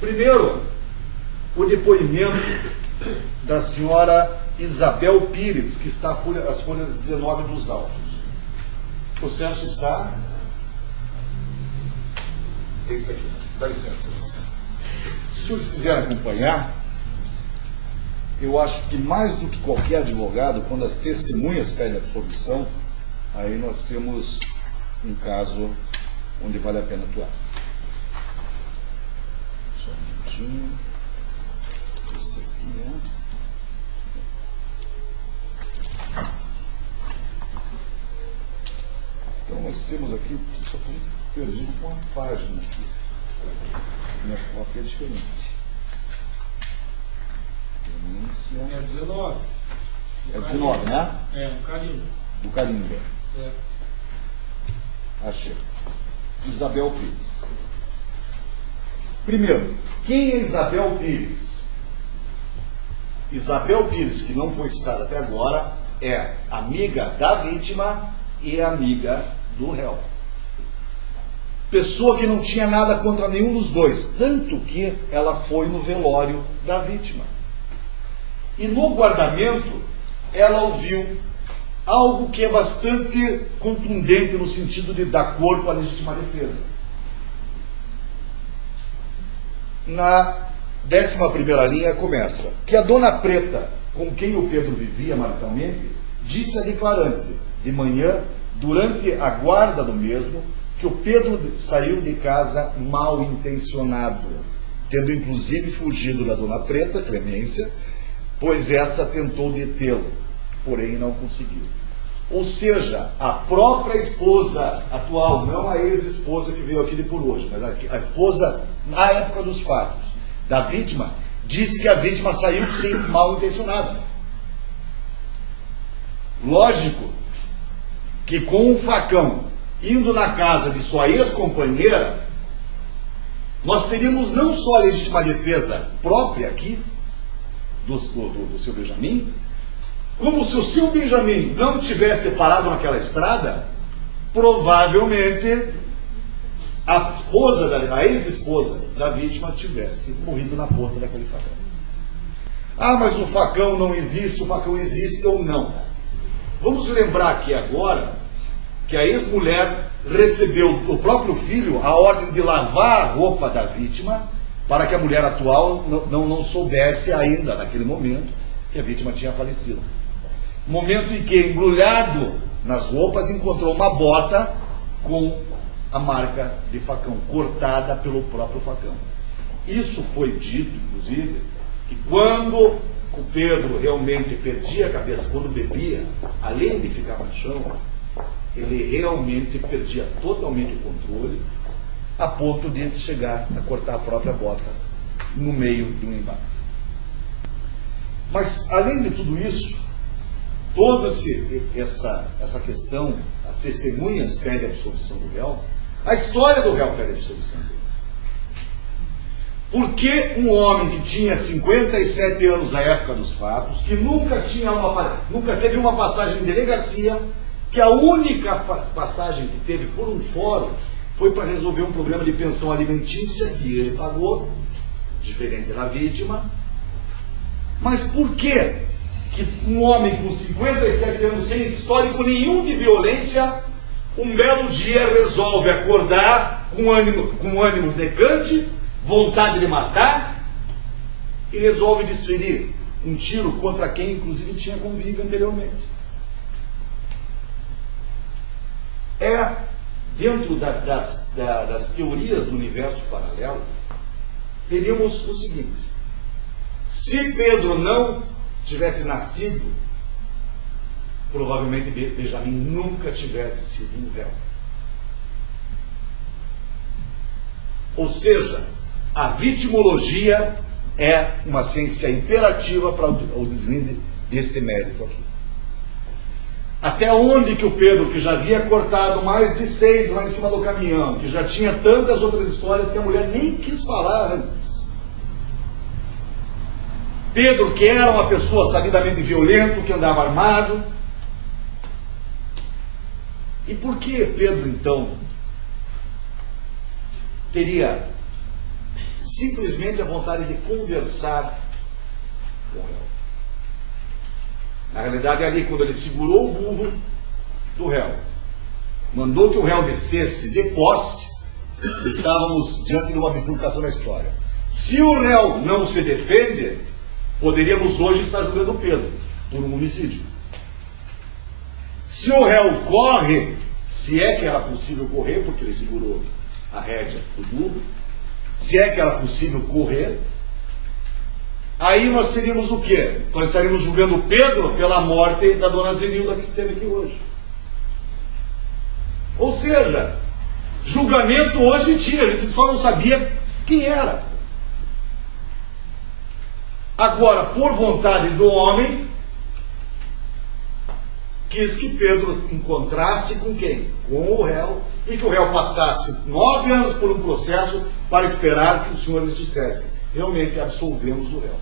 Primeiro, o depoimento da senhora Isabel Pires, que está às folhas 19 dos autos. O processo está... É isso aqui. Dá licença. Se os senhores quiserem acompanhar, eu acho que mais do que qualquer advogado, quando as testemunhas pedem absolvição, aí nós temos um caso onde vale a pena atuar. Só um minutinho. Isso aqui é... Então nós temos aqui, só perdido com uma página aqui. Minha cópia é diferente. Denúncia. É 19. É 19, né? É, um carimbo. Do carimbo. É. Achei. Isabel Pires. Primeiro, quem é Isabel Pires? Isabel Pires, que não foi citada até agora, é amiga da vítima e amiga do réu. Pessoa que não tinha nada contra nenhum dos dois, tanto que ela foi no velório da vítima. E no guardamento, ela ouviu algo que é bastante contundente no sentido de dar corpo à legítima defesa. Na 11ª linha começa que a dona Preta, com quem o Pedro vivia maritalmente, disse a declarante, de manhã, durante a guarda do mesmo, que o Pedro saiu de casa mal intencionado, tendo inclusive fugido da dona Preta, Clemência, pois essa tentou detê-lo, porém não conseguiu. Ou seja, a própria esposa atual, não a ex-esposa que veio aqui de por hoje, mas a esposa, na época dos fatos, da vítima, disse que a vítima saiu sim mal intencionada. Lógico que com um facão indo na casa de sua ex-companheira, nós teríamos não só a legítima defesa própria aqui, do seu Benjamin, como se o seu Benjamin não tivesse parado naquela estrada, provavelmente a ex-esposa da vítima tivesse morrido na ponta daquele facão. Ah, mas o facão não existe, o facão existe ou não. Vamos lembrar aqui agora que a ex-mulher recebeu do próprio filho a ordem de lavar a roupa da vítima para que a mulher atual não soubesse ainda, naquele momento, que a vítima tinha falecido. Momento em que, embrulhado nas roupas, encontrou uma bota com a marca de facão, cortada pelo próprio facão. Isso foi dito, inclusive, que quando o Pedro realmente perdia a cabeça, quando bebia, além de ficar machão, ele realmente perdia totalmente o controle, a ponto de chegar a cortar a própria bota no meio de um embate. Mas, além de tudo isso, toda essa questão, as testemunhas pedem a absolvição do réu, a história do réu pede a absolvição dele. Por que um homem que tinha 57 anos à época dos fatos, que nunca teve uma passagem em delegacia, que a única passagem que teve por um fórum foi para resolver um problema de pensão alimentícia que ele pagou, diferente da vítima. Mas por que um homem com 57 anos, sem histórico nenhum de violência, um belo dia resolve acordar com ânimo decante, vontade de matar, e resolve desferir um tiro contra quem inclusive tinha convívio anteriormente? Dentro das teorias do universo paralelo, teríamos o seguinte: se Pedro não tivesse nascido, provavelmente Benjamin nunca tivesse sido um réu. Ou seja, a vitimologia é uma ciência imperativa para o deslinde deste mérito aqui. Até onde que o Pedro, que já havia cortado mais de 6 lá em cima do caminhão, que já tinha tantas outras histórias que a mulher nem quis falar antes. Pedro, que era uma pessoa sabidamente violento, que andava armado. E por que Pedro, então, teria simplesmente a vontade de conversar com o réu. Na realidade, ali, quando ele segurou o burro do réu, mandou que o réu descesse de posse, estávamos diante de uma bifurcação na história. Se o réu não se defende, poderíamos hoje estar julgando Pedro por um homicídio. Se o réu corre, se é que era possível correr, porque ele segurou a rédea do burro, se é que era possível correr, aí nós seríamos o quê? Nós estaríamos julgando Pedro pela morte da dona Zenilda que esteve aqui hoje. Ou seja, julgamento hoje tinha, a gente só não sabia quem era. Agora, por vontade do homem, quis que Pedro encontrasse com quem? Com o réu, e que o réu passasse 9 anos por um processo para esperar que os senhores dissessem: realmente absolvemos o réu.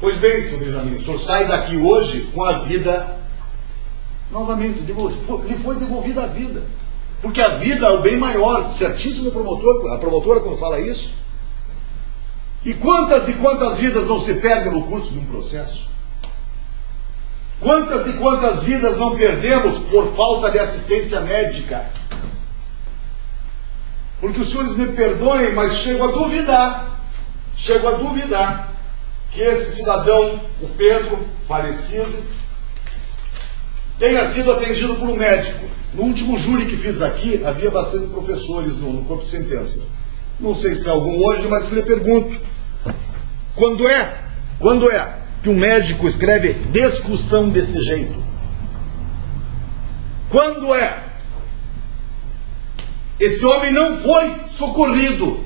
Pois bem, senhor Benjamin, o senhor sai daqui hoje com a vida novamente, lhe foi devolvida a vida. Porque a vida é o bem maior, certíssimo a promotora quando fala isso. E quantas vidas não se perdem no curso de um processo? Quantas e quantas vidas não perdemos por falta de assistência médica? Porque os senhores me perdoem, mas chego a duvidar que esse cidadão, o Pedro, falecido, tenha sido atendido por um médico. No último júri que fiz aqui, havia bastante professores no corpo de sentença. Não sei se é algum hoje, mas lhe pergunto: quando é que um médico escreve discussão desse jeito? Quando é? Esse homem não foi socorrido.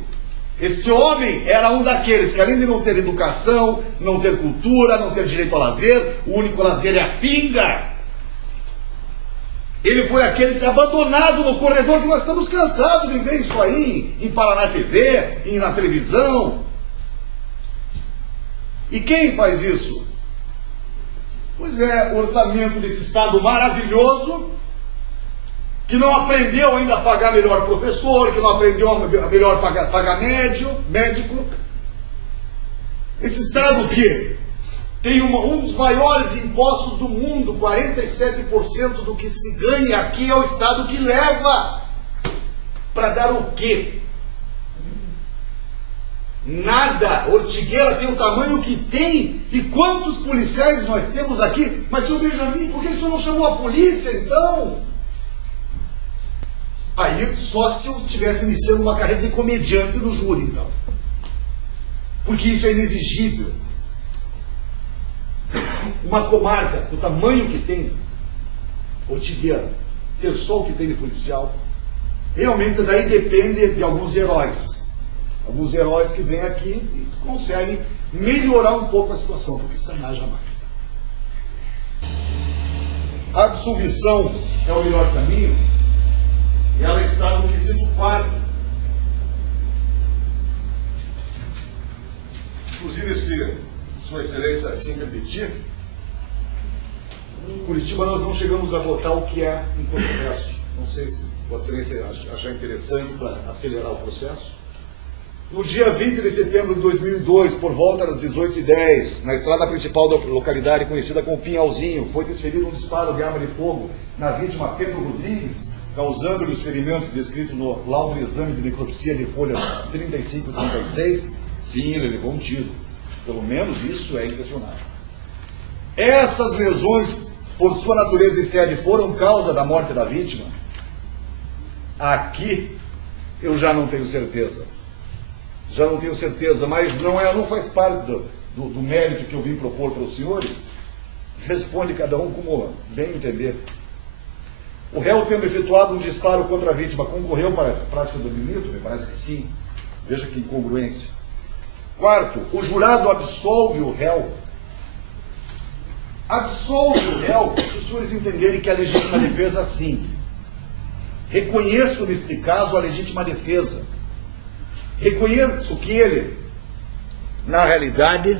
Esse homem era um daqueles que, além de não ter educação, não ter cultura, não ter direito a lazer, o único lazer é a pinga. Ele foi aquele abandonado no corredor, que nós estamos cansados de ver isso aí em Paraná TV, e na televisão. E quem faz isso? Pois é, o orçamento desse Estado maravilhoso, que não aprendeu ainda a pagar melhor professor, que não aprendeu a melhor pagar médico. Esse Estado que tem um dos maiores impostos do mundo, 47% do que se ganha aqui é o Estado que leva. Para dar o quê? Nada. Ortigueira tem o tamanho que tem. E quantos policiais nós temos aqui? Mas, senhor Benjamin, por que o senhor não chamou a polícia, então? Aí, só se eu estivesse iniciando uma carreira de comediante no júri, então. Porque isso é inexigível. Uma comarca do tamanho que tem Ortigueira, ter só o que tem de policial, realmente daí depende de alguns heróis. Alguns heróis que vêm aqui e conseguem melhorar um pouco a situação, porque sanar jamais. A absolvição é o melhor caminho, e ela está no quesito 4. Inclusive, se Sua Excelência assim repetir, em Curitiba nós não chegamos a votar o que é em processo. Não sei se Vossa Excelência achar interessante para acelerar o processo. No dia 20 de setembro de 2002, por volta das 18h10, na estrada principal da localidade conhecida como Pinhalzinho, foi desferido um disparo de arma de fogo na vítima Pedro Rodrigues, causando-lhe os ferimentos descritos no laudo de exame de necropsia de folhas 35 e 36. Sim, ele levou um tiro. Pelo menos isso é inquestionável. Essas lesões, por sua natureza e sede, foram causa da morte da vítima? Aqui eu já não tenho certeza. Já não tenho certeza, mas não faz parte do mérito que eu vim propor para os senhores. Responde cada um como bem entender. O réu, tendo efetuado um disparo contra a vítima, concorreu para a prática do delito? Me parece que sim. Veja que incongruência. Quarto, o jurado absolve o réu. Absolve o réu, se os senhores entenderem que a legítima defesa, sim. Reconheço neste caso a legítima defesa. Reconheço que ele, na realidade,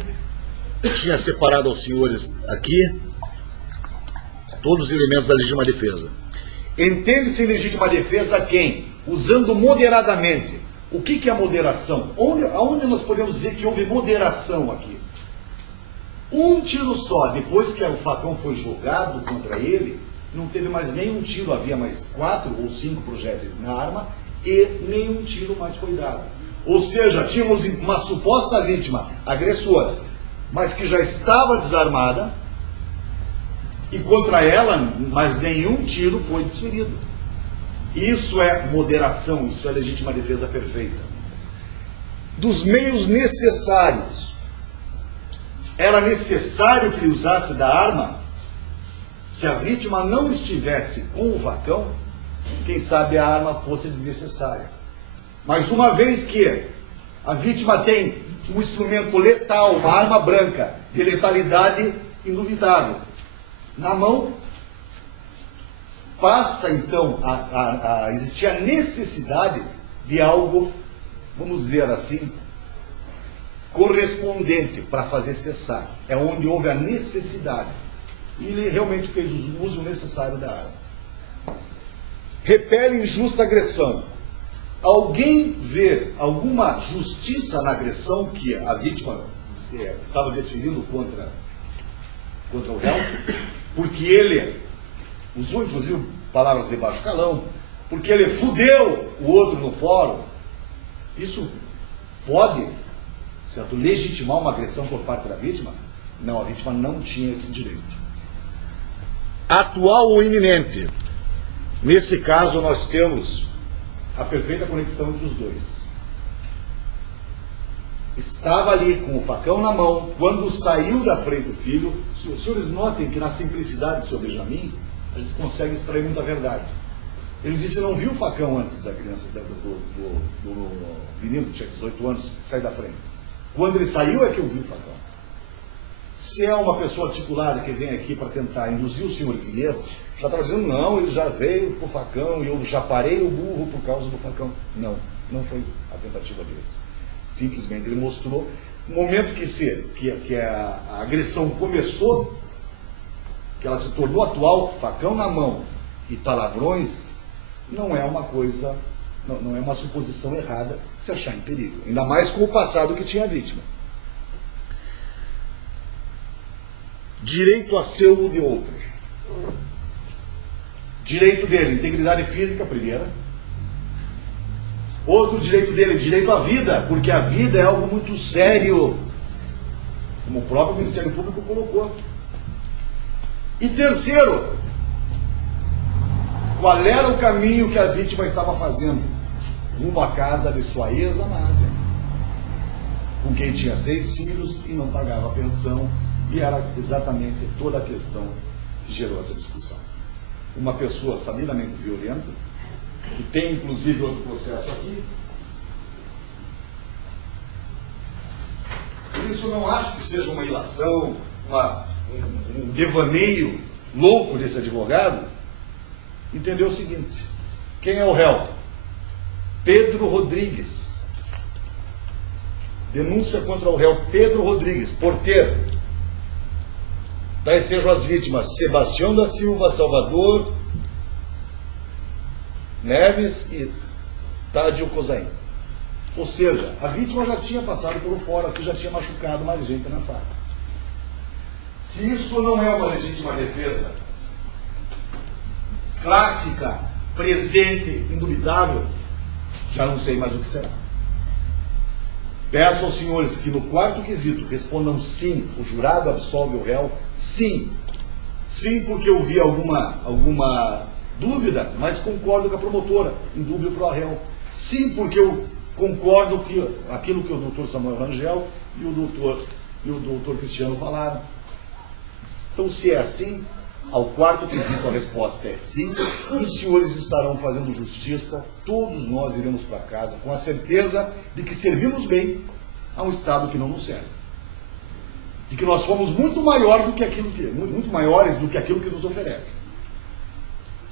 tinha separado aos senhores aqui todos os elementos da legítima defesa. Entende-se legítima defesa quem, usando moderadamente O que é moderação? Aonde nós podemos dizer que houve moderação aqui? Um tiro só, depois que o facão foi jogado contra ele, não teve mais nenhum tiro, havia mais 4 ou 5 projéteis na arma e nenhum tiro mais foi dado. Ou seja, tínhamos uma suposta vítima agressora, mas que já estava desarmada e contra ela mais nenhum tiro foi desferido. Isso é moderação, isso é legítima defesa perfeita. Dos meios necessários, era necessário que ele usasse da arma? Se a vítima não estivesse com o facão, quem sabe a arma fosse desnecessária. Mas uma vez que a vítima tem um instrumento letal, uma arma branca, de letalidade indubitável, na mão, passa então a existir a necessidade de algo, vamos dizer assim, correspondente para fazer cessar. É onde houve a necessidade. E ele realmente fez o uso necessário da arma. Repele injusta agressão. Alguém vê alguma justiça na agressão que a vítima estava desferindo contra o réu? Porque ele usou inclusive palavras de baixo calão, porque ele fudeu o outro no fórum. Isso pode, certo, legitimar uma agressão por parte da vítima? Não, a vítima não tinha esse direito. Atual ou iminente. Nesse caso nós temos a perfeita conexão entre os dois. Estava ali com o facão na mão, quando saiu da frente do filho. Os senhores notem que na simplicidade do seu Benjamin, a gente consegue extrair muita verdade. Ele disse que não viu o facão antes da criança, do menino que tinha 18 anos, sair da frente. Quando ele saiu é que eu vi o facão. Se é uma pessoa articulada que vem aqui para tentar induzir os senhores em erro, já estava dizendo, não, ele já veio com o facão e eu já parei o burro por causa do facão. Não, não foi a tentativa deles. Simplesmente ele mostrou, no momento que a agressão começou, que ela se tornou atual, facão na mão e palavrões, não é uma coisa, não é uma suposição errada se achar em perigo. Ainda mais com o passado que tinha a vítima. Direito a seu de outro. Direito dele, integridade física, primeira. Outro direito dele, direito à vida, porque a vida é algo muito sério, como o próprio Ministério Público colocou. E terceiro, qual era o caminho que a vítima estava fazendo? Rumo à casa de sua ex-amásia, com quem tinha 6 filhos e não pagava pensão, e era exatamente toda a questão que gerou essa discussão. Uma pessoa sabidamente violenta, que tem inclusive outro processo aqui. Por isso eu não acho que seja uma ilação, um devaneio louco desse advogado, entendeu o seguinte: quem é o réu? Pedro Rodrigues. Denúncia contra o réu Pedro Rodrigues, porteiro. Tais sejam as vítimas Sebastião da Silva, Salvador Neves e Tádio Cozain. Ou seja, a vítima já tinha passado pelo fórum aqui, já tinha machucado mais gente na faca. Se isso não é uma legítima defesa clássica, presente, indubitável, já não sei mais o que será. Peço aos senhores que no quarto quesito respondam sim, o jurado absolve o réu, sim. Sim, porque eu vi alguma dúvida, mas concordo com a promotora, em dúvida para o réu. Sim, porque eu concordo que aquilo que o doutor Samuel Rangel e o doutor Cristiano falaram. Então, se é assim, ao quarto quesito a resposta é sim, os senhores estarão fazendo justiça, todos nós iremos para casa com a certeza de que servimos bem a um Estado que não nos serve. De que nós fomos muito maiores do que aquilo que nos oferece.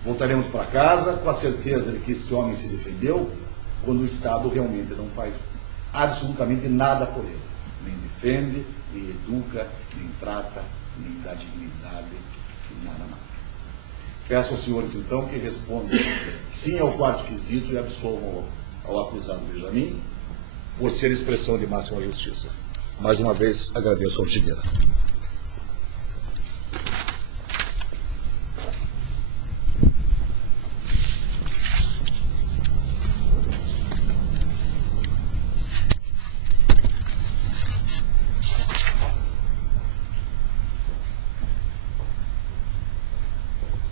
Voltaremos para casa com a certeza de que este homem se defendeu quando o Estado realmente não faz absolutamente nada por ele. Nem defende, nem educa, nem trata, nem dá dignidade, nada mais. Peço aos senhores, então, que respondam sim ao quarto quesito e absolvam ao acusado Benjamin por ser expressão de máxima justiça. Mais uma vez, agradeço a ordegueira.